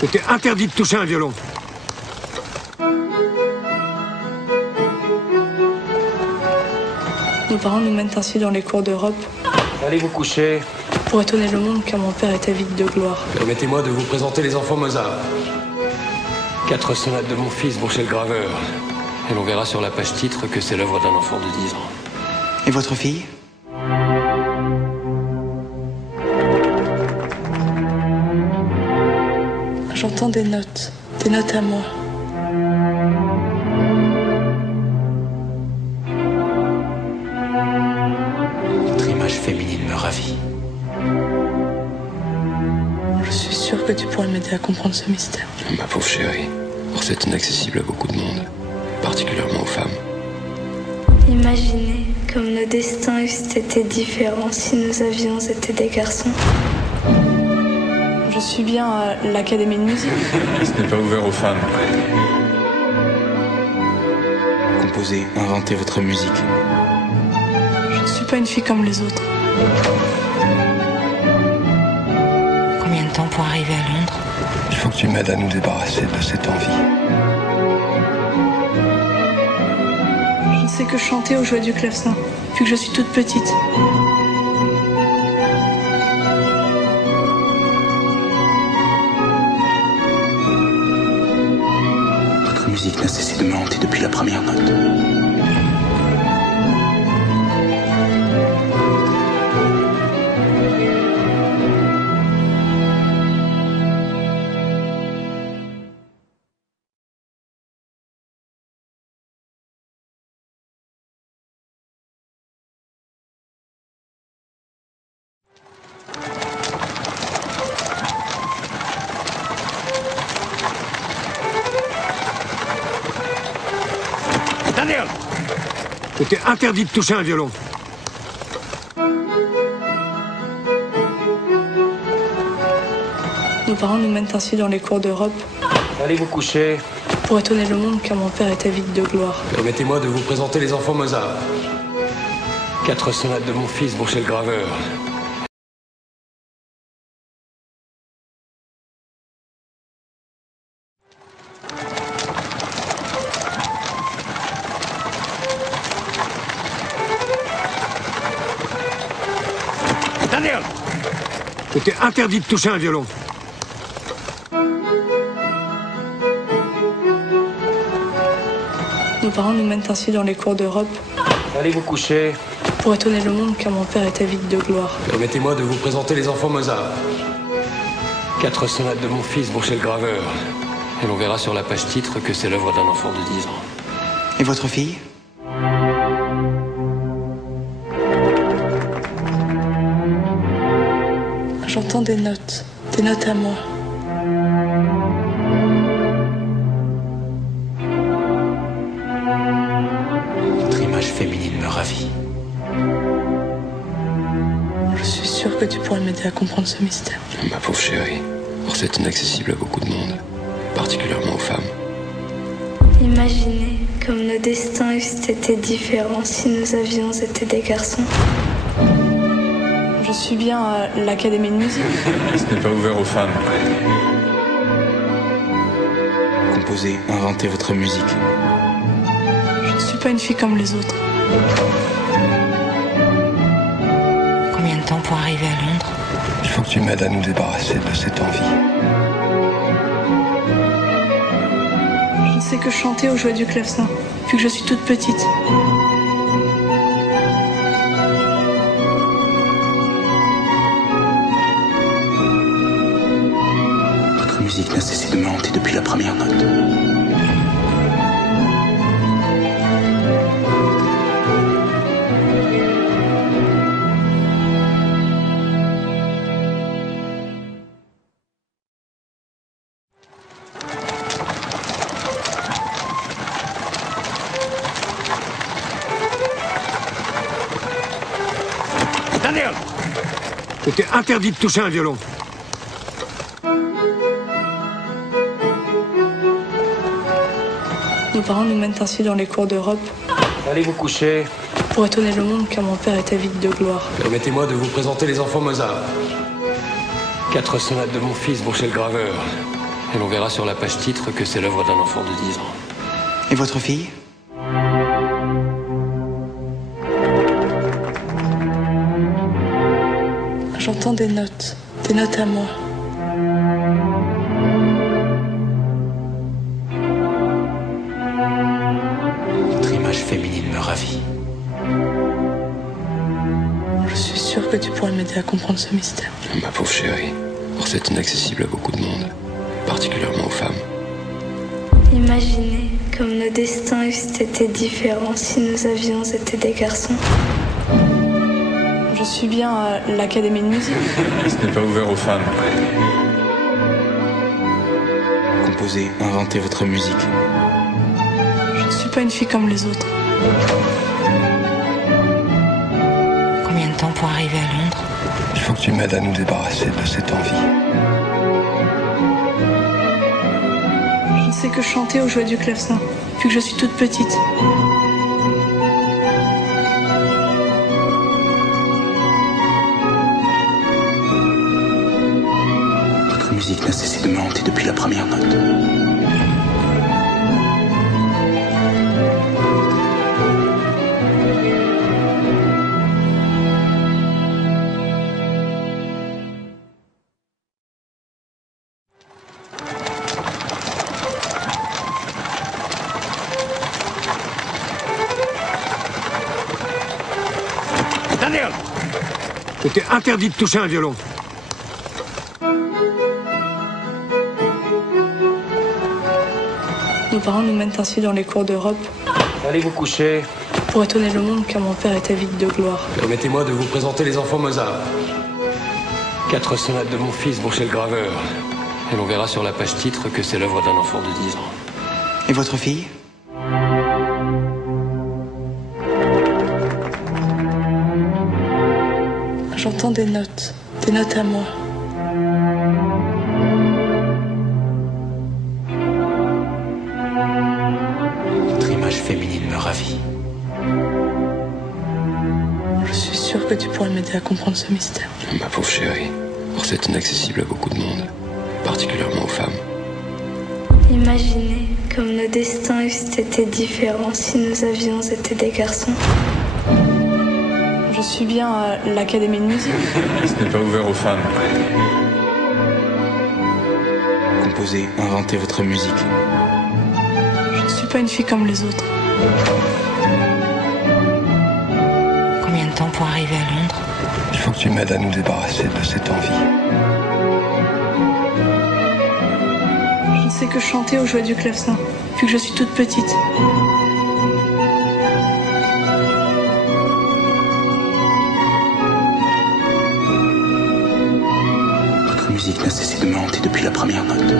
C'était interdit de toucher un violon. Nos parents nous mènent ainsi dans les cours d'Europe. Allez vous coucher. Pour étonner le monde, car mon père est avide de gloire. Permettez-moi de vous présenter les enfants Mozart. 4 sonates de mon fils vont chez le graveur. Et l'on verra sur la page titre que c'est l'œuvre d'un enfant de 10 ans. Et votre fille? J'entends des notes à moi. Votre image féminine me ravit. Je suis sûre que tu pourrais m'aider à comprendre ce mystère. Ma pauvre chérie, or c'est inaccessible à beaucoup de monde, particulièrement aux femmes. Imaginez comme nos destins eussent été différents si nous avions été des garçons. Je suis bien à l'Académie de musique. Ce n'est pas ouvert aux femmes. Composez, inventez votre musique. Je ne suis pas une fille comme les autres. Combien de temps pour arriver à Londres? Il faut que tu m'aides à nous débarrasser de cette envie. Je ne sais que chanter aux joies du clavecin, depuis que je suis toute petite. Votre musique n'a cessé de me hanter depuis la première note. Daniel! C'était interdit de toucher un violon. Nos parents nous mènent ainsi dans les cours d'Europe. Allez vous coucher. Pour étonner le monde, car mon père est avide de gloire. Permettez-moi de vous présenter les enfants Mozart. 4 sonates de mon fils vont chez le graveur. Daniel! C'était interdit de toucher un violon. Nos parents nous mènent ainsi dans les cours d'Europe. Allez vous coucher. Pour étonner le monde, car mon père est avide de gloire. Permettez-moi de vous présenter les enfants Mozart. 4 sonates de mon fils vont chez le graveur. Et l'on verra sur la page titre que c'est l'œuvre d'un enfant de 10 ans. Et votre fille? J'entends des notes à moi. Votre image féminine me ravit. Je suis sûre que tu pourrais m'aider à comprendre ce mystère. Ma pauvre chérie, or c'est inaccessible à beaucoup de monde, particulièrement aux femmes. Imaginez comme nos destins eussent été différents si nous avions été des garçons. Je suis bien à l'Académie de musique. Ce n'est pas ouvert aux femmes. Composez, inventez votre musique. Je ne suis pas une fille comme les autres. Combien de temps pour arriver à Londres? Il faut que tu m'aides à nous débarrasser de cette envie. Je ne sais que chanter aux joies du clavecin, depuis que je suis toute petite. Votre musique n'a cessé de me hanter depuis la première note. Daniel! C'était interdit de toucher un violon. Nos parents nous mènent ainsi dans les cours d'Europe. Allez vous coucher. Pour étonner le monde, car mon père est avide de gloire. Permettez-moi de vous présenter les enfants Mozart. 4 sonates de mon fils vont chez le graveur. Et l'on verra sur la page titre que c'est l'œuvre d'un enfant de 10 ans. Et votre fille? J'entends des notes à moi. Votre image féminine me ravit. Je suis sûre que tu pourrais m'aider à comprendre ce mystère. Ma pauvre chérie, or c'est inaccessible à beaucoup de monde, particulièrement aux femmes. Imaginez comme nos destins eussent été différents si nous avions été des garçons. Je suis bien à l'Académie de musique. Ce n'est pas ouvert aux femmes. Composez, inventez votre musique. Je ne suis pas une fille comme les autres. Combien de temps pour arriver à Londres? Il faut que tu m'aides à nous débarrasser de cette envie. Je ne sais que chanter ou jouer du clavecin, depuis que je suis toute petite. Votre musique n'a cessé de me hanter depuis la première note. Daniel! Il t'est interdit de toucher un violon. Nos parents nous mènent ainsi dans les cours d'Europe Allez vous coucher. pour étonner le monde car mon père est avide de gloire. Permettez-moi de vous présenter les enfants Mozart. 4 sonates de mon fils bon chez le graveur. Et l'on verra sur la page titre que c'est l'œuvre d'un enfant de 10 ans. Et votre fille? J'entends des notes à moi. Votre image féminine me ravit. Je suis sûre que tu pourrais m'aider à comprendre ce mystère. Ma pauvre chérie, or c'est inaccessible à beaucoup de monde, particulièrement aux femmes. Imaginez comme nos destins eussent été différents si nous avions été des garçons. Je suis bien à l'Académie de musique. Ce n'est pas ouvert aux femmes. Composez, inventez votre musique. Je ne suis pas une fille comme les autres. Combien de temps pour arriver à Londres? Il faut que tu m'aides à nous débarrasser de cette envie. Je ne sais que chanter ou jouer du clavecin, depuis que je suis toute petite. Votre musique n'a cessé de me hanter depuis la première note.